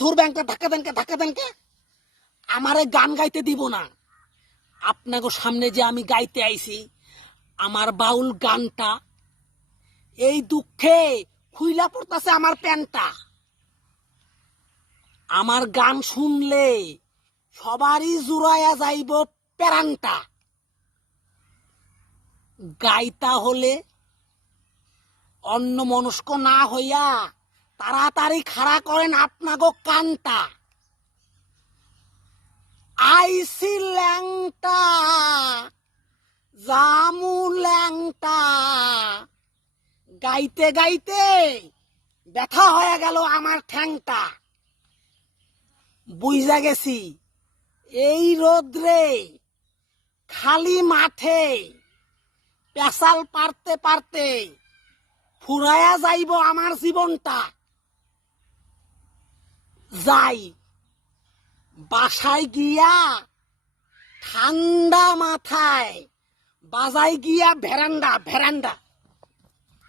ধুর ব্যাংকটা ধাক্কা দেন কে আমারে গান গাইতে দিব না। আপনাকে সামনে যে আমি গাইতে আইছি আমার বাউল গানটা, এই দুঃখে খুইলা পড়তাছে আমার প্যান্টটা। আমার গান শুনলে সবারই জুড়াইয়া যাইব প্যারানটা। গাইতা হলে অন্য মনস্ক না হইয়া তাড়াতাড়ি খাড়া করেন আপনাগো কানটা। আইসি ল্যাংটা জামু ল্যাংটা, গাইতে গাইতে ব্যথা হয়ে গেল আমার ঠ্যাংটা। বুঝা গেছি এই রোদ্রে খালি মাঠে পেশাল পারতে পারতে ফুরায়া যাইব আমার জীবনটা। যাই বাসায় গিয়া ঠান্ডা মাথায় বাজাই গিয়া ভেরান্ডা।